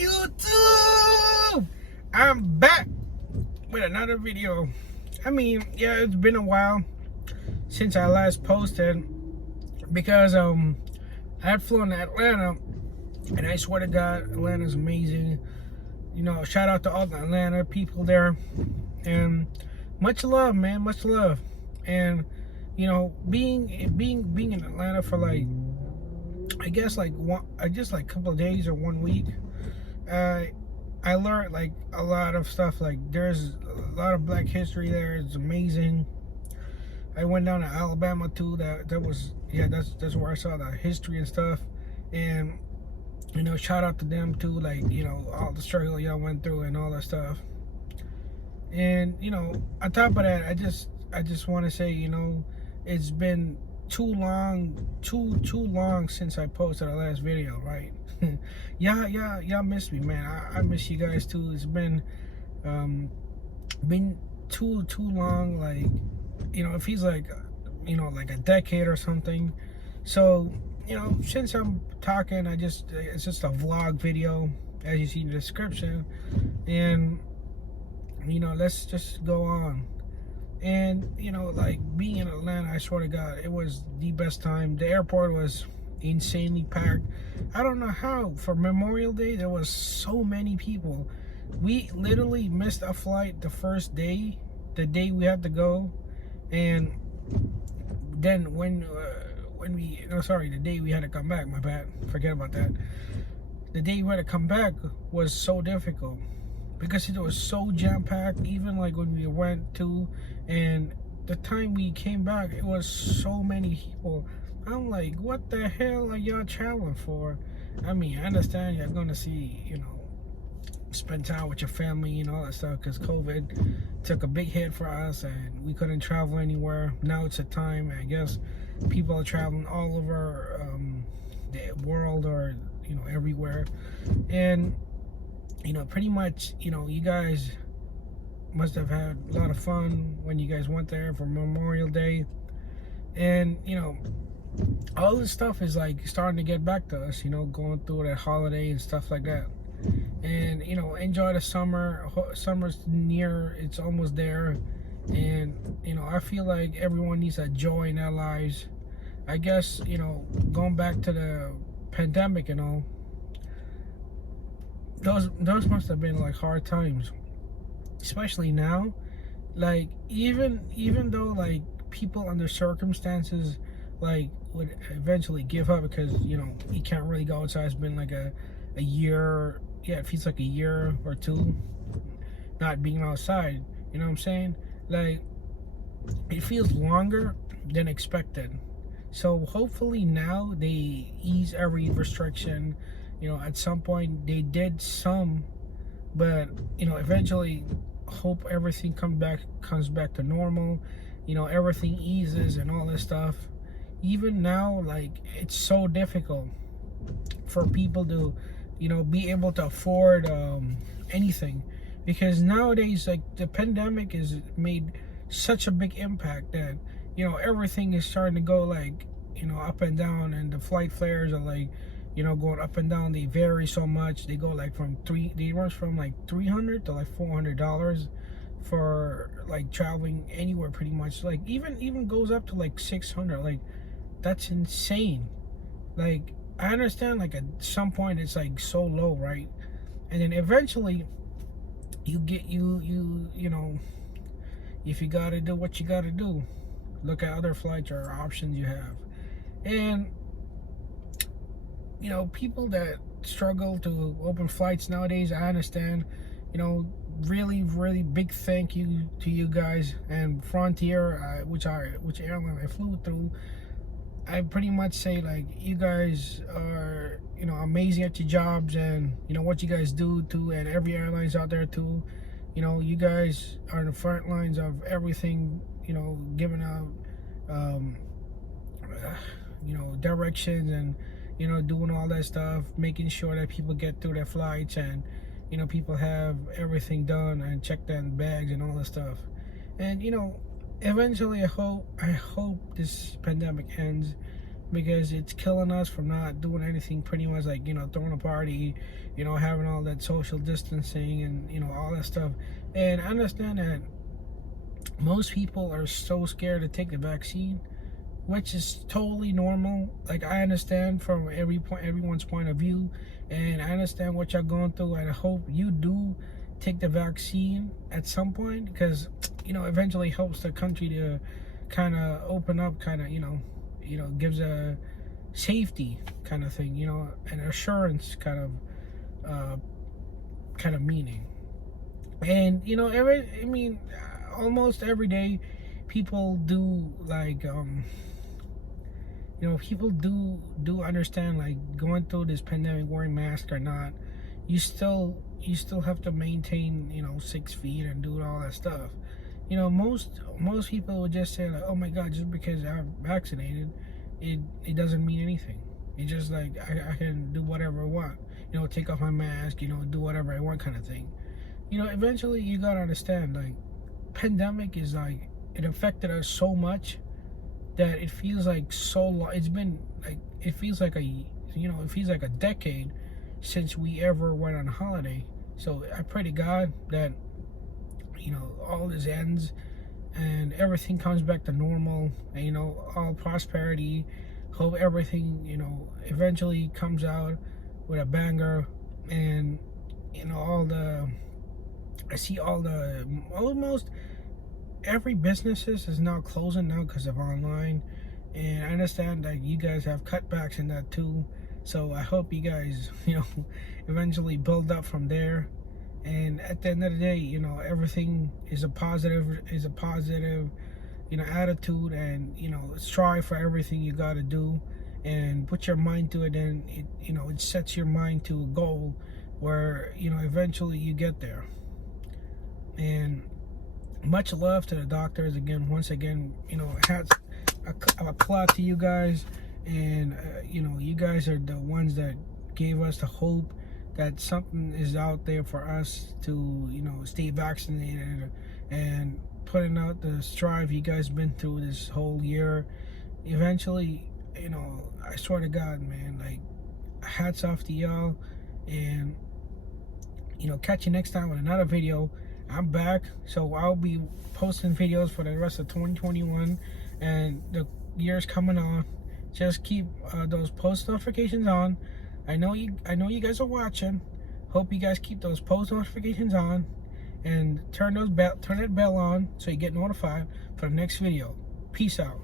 YouTube? I'm back with another video. I mean, yeah, it's been a while since I last posted because I had flown to Atlanta, and I swear to God, Atlanta's amazing. You know, shout out to all the Atlanta people there, and much love, man, much love. And you know, being in Atlanta for like, I guess like a couple of days or 1 week, I learned like a lot of stuff. Like there's a lot of Black history there. It's amazing. I went down to Alabama too. That was, yeah, that's where I saw the history and stuff. And you know, shout out to them too. Like, you know, all the struggle y'all went through and all that stuff. And you know, on top of that, I just want to say, you know, it's been too long since I posted the last video, right? y'all miss me, man. I miss you guys too. It's been too long. Like, you know, it feels like, you know, like a decade or something. So, you know, since I'm talking, it's just a vlog video, as you see in the description, and you know, let's just go on. And you know, like being in Atlanta, I swear to God, it was the best time. The airport was insanely packed. I don't know how. For Memorial Day, there was so many people. We literally missed a flight the first day, the day we had to go, and then the day we had to come back. My bad. Forget about that. The day we had to come back was so difficult, because it was so jam-packed. Even like when we went to, and the time we came back, it was so many people. I'm like, what the hell are y'all traveling for? I mean, I understand you're gonna see, you know, spend time with your family and all that stuff, because COVID took a big hit for us and we couldn't travel anywhere. Now it's a time, I guess, people are traveling all over the world, or you know, everywhere. And you know, pretty much, you know, you guys must have had a lot of fun when you guys went there for Memorial Day. And, you know, all this stuff is like starting to get back to us, you know, going through that holiday and stuff like that. And, you know, enjoy the summer. Summer's near, it's almost there. And, you know, I feel like everyone needs a joy in their lives. I guess, you know, going back to the pandemic and all, those must have been like hard times, especially now. Like even though like people under circumstances like would eventually give up, because you know, you can't really go outside. It's been like a year, yeah, it feels like a year or two not being outside, you know what I'm saying? Like, it feels longer than expected. So hopefully now they ease every restriction. You know, at some point they did some, but you know, eventually hope everything comes back to normal. You know, everything eases and all this stuff. Even now, like, it's so difficult for people to, you know, be able to afford anything, because nowadays, like, the pandemic has made such a big impact that, you know, everything is starting to go like, you know, up and down, and the flight fares are like, you know, going up and down. They vary so much. They go like they range from like $300 to like $400 for like traveling anywhere, pretty much. Like even goes up to like $600. Like, that's insane. Like, I understand like at some point it's like so low, right? And then eventually you get you know, if you gotta do what you gotta do, look at other flights or options you have. And you know, people that struggle to open flights nowadays, I understand. You know, really big thank you to you guys. And Frontier, which airline I flew through, I pretty much say like, you guys are, you know, amazing at your jobs, and you know what you guys do too. And every airline's out there too. You know, you guys are in the front lines of everything. You know, giving out you know, directions, and you know, doing all that stuff, making sure that people get through their flights, and you know, people have everything done and check their bags and all that stuff. And you know, eventually I hope this pandemic ends, because it's killing us from not doing anything pretty much, like, throwing a party, having all that social distancing and, all that stuff. And I understand that most people are so scared to take the vaccine, which is totally normal. Like, I understand from everyone's point of view, and I understand what you're going through, and I hope you do take the vaccine at some point, because eventually helps the country to kind of open up, kind of gives a safety kind of thing, an assurance kind of meaning. And almost every day people do, like, people do understand, like, going through this pandemic, wearing masks or not, you still have to maintain 6 feet and do all that stuff. Most people would just say, like, oh my god, just because I'm vaccinated, it doesn't mean anything. It's just like I can do whatever I want, take off my mask, do whatever I want kind of thing. Eventually you gotta understand, like, pandemic is like, it affected us so much that it feels like so long. It's been like, it feels like a decade since we ever went on a holiday. So I pray to God that all this ends and everything comes back to normal, and all prosperity. Hope everything eventually comes out with a banger. And I see almost every businesses is now closing now because of online, and I understand that you guys have cutbacks in that too. So I hope you guys eventually build up from there. And at the end of the day, everything is a positive attitude, and strive for everything you got to do, and put your mind to it, and it sets your mind to a goal where eventually you get there. And much love to the doctors again. Once again, hats a clap to you guys. And you guys are the ones that gave us the hope that something is out there for us to stay vaccinated, and putting out the strive you guys been through this whole year. Eventually, I swear to God, man, like, hats off to y'all. And catch you next time with another video. I'm back, so I'll be posting videos for the rest of 2021 and the year's coming on. Just keep those post notifications on. I know you guys are watching. Hope you guys keep those post notifications on, and turn that bell on so you get notified for the next video. Peace out.